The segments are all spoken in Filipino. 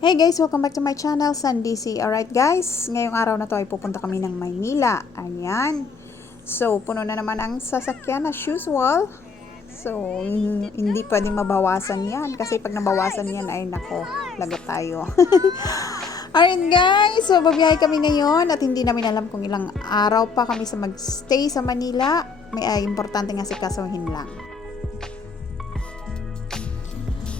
Hey guys, welcome back to my channel, Sandy C. Alright guys, ngayong araw na to ay pupunta kami ng Maynila. Ayan. So, puno na naman ang sasakyan as usual. So, hindi pwedeng mabawasan yan. Kasi pag nabawasan yan ay nako, lagot tayo. Alright guys, so babiyahe kami ngayon at hindi namin alam kung ilang araw pa kami sa magstay sa Manila. May importante nga si kasuhin lang.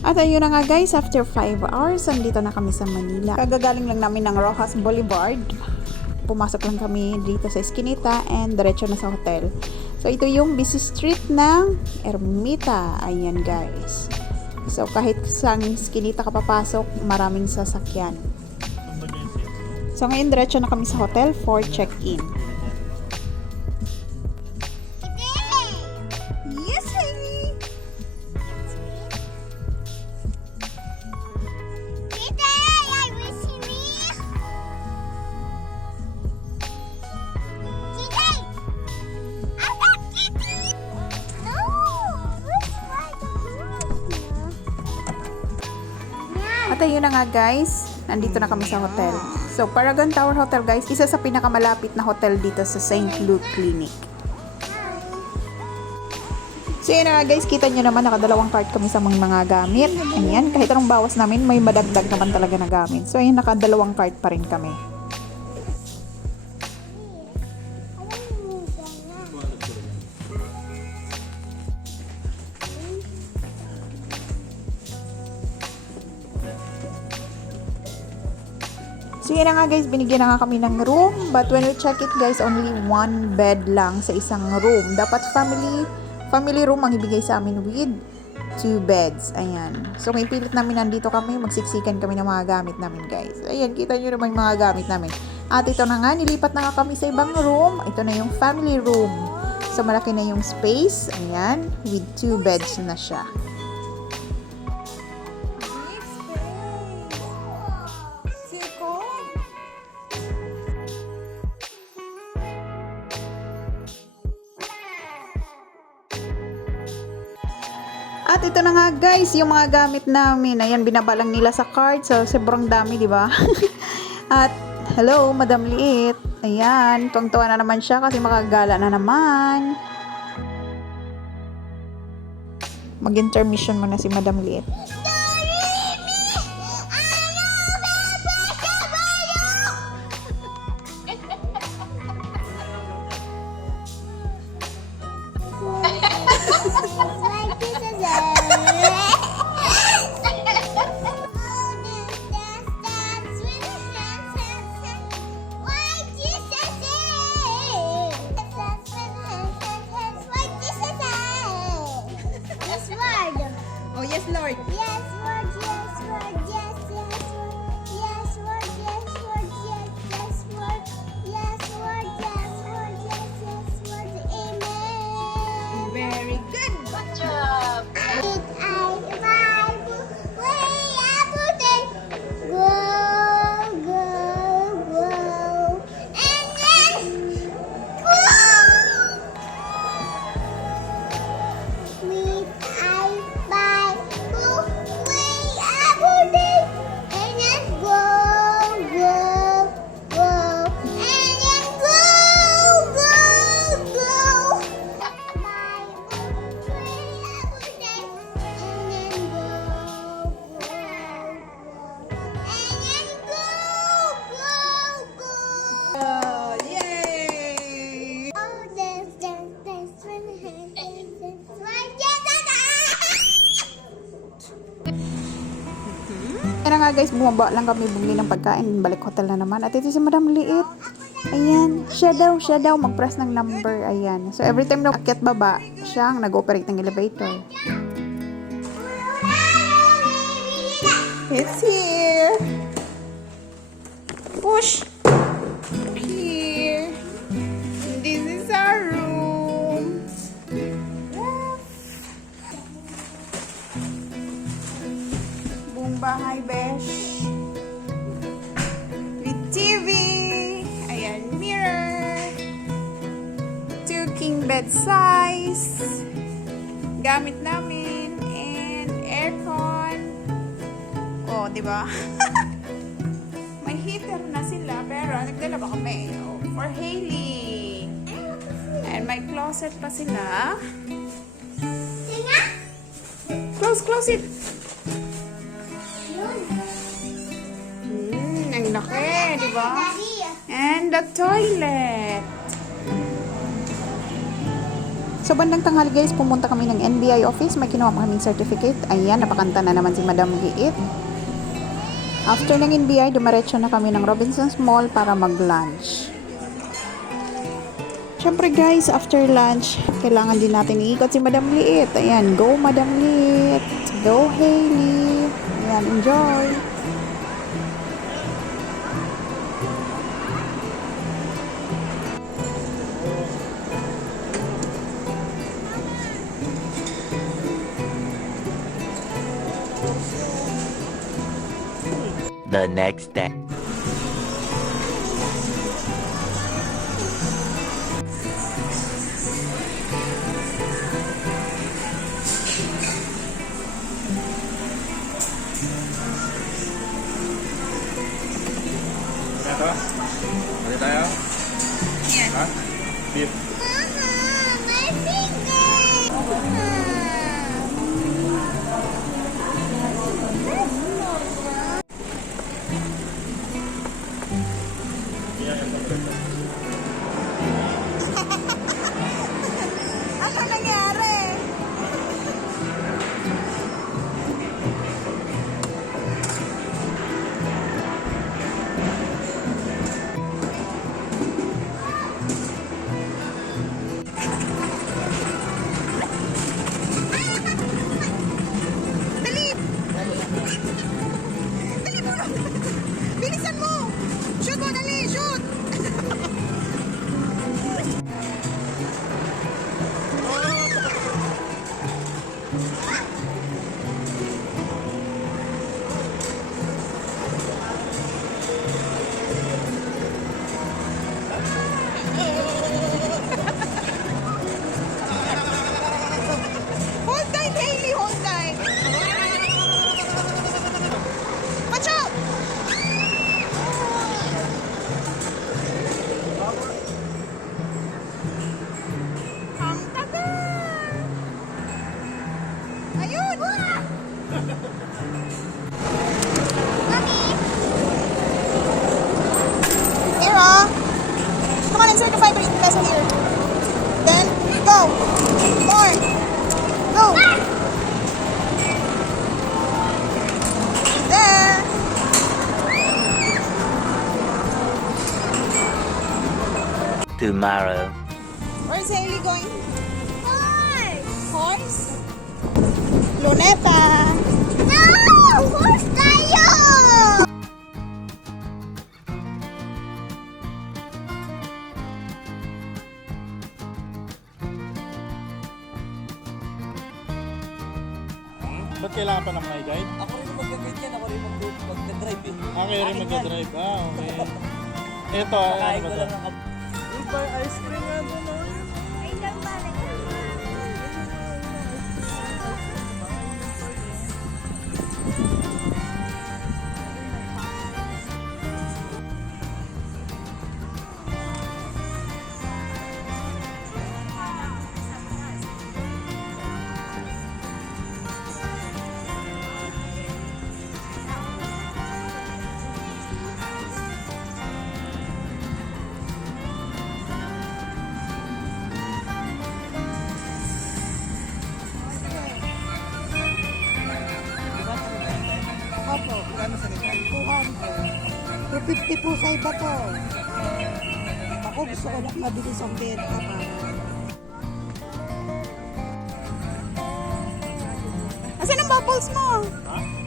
At ayun na nga guys, after 5 hours, andito na kami sa Manila. Kagagaling lang namin ng Rojas Boulevard. Pumasok lang kami dito sa Eskinita and diretso na sa hotel. So ito yung busy street ng Ermita. Ayan guys. So kahit sa Eskinita ka papasok, maraming sasakyan. So ngayon diretso na kami sa hotel for check-in. At ayun na nga guys, nandito na kami sa hotel. So Paragon Tower Hotel guys, isa sa pinakamalapit na hotel dito sa St. Luke Clinic. So yun na nga guys, kita nyo naman nakadalawang cart kami sa mga gamit. Ayan, kahit anong bawas namin, may madagdag naman talaga na gamit. So ayun, nakadalawang cart pa rin kami. So yun na nga guys, binigyan na nga kami ng room. But when we check it guys, only one bed lang sa isang room. Dapat family room ang ibigay sa amin with 2 beds. Ayan. So may pilit namin nandito kami, magsiksikan kami ng mga gamit namin guys. Ayan, kita nyo naman yung mga gamit namin. At ito na nga, nilipat na nga kami sa ibang room. Ito na yung family room. So malaki na yung space. Ayan, with 2 beds na siya. At ito na nga guys, yung mga gamit namin. Ayan, binabalang nila sa card. So, sobrang dami, di ba? At, hello, Madam Liit. Ayan, tuwang-tuwa na naman siya kasi makagala na naman. Mag-intermission muna si Madam Liit. Oh, yes, Lord. Yes, Lord, yes, Lord, yes, yes, Lord. Yes, Lord, yes, Lord, yes, Lord. Yes, Lord, yes, Lord, yes, Lord. Amen. Very good. Good job. Kaya nga guys, bumaba lang kami bumili ng pagkain, balik hotel na naman. At ito si Madam Liit. Ayan, siya daw mag-press ng number. Ayan. So every time na akyat baba, siya ang nag-operate ng elevator. It's here. Push. Here. This is our room. Buong bahay, besh. With TV. Ayan, mirror. 2 king bed size. Gamit namin. And aircon. Oh, di ba? May heater na sila, pero nagdala ba kami? Oh, for Hailey. And may closet pa sila. Close it. Ang laki, di ba? And the toilet. So, bandang tanghali guys, pumunta kami ng NBI office. May kinuha kaming certificate. Ayan, napakanta na naman si Madam Liit. After ng NBI, dumaretso na kami ng Robinsons Mall para mag-lunch. Siyempre guys, after lunch, kailangan din natin iikot si Madam Liit. Ayan, go Madam Liit. Go Hailey. Ayan, enjoy. The next day. Ito? Balik tayo? Yes. Ha? Beef. Mama, my finger. Ano nangyari? Bilisan mo! Shoot mo, dali! Shoot! Hold tight, Hailey! Hold tight! Watch out! Ang tagal! Ayun! Mommy! Here, oh! Come on, insert the 5 peso here. Then, go! More! Go! There! Tomorrow. Where's Hailey going? Horse. Horse? Luneta! No! Horse tayo! Ba't kailangan pa ng my guide? Ako rin mag-guide yan. Ako rin mag-drive eh. Kayo rin mag-drive. Ah, okay. Ito, Kakain ano ko ba lang ito? ng Ice cream nga doon, oh. Ay, nagbalik. Opo. 250 po sa iba po. Ako gusto ko na mabilis ang benta para. Asan ang bubbles mo? Ha?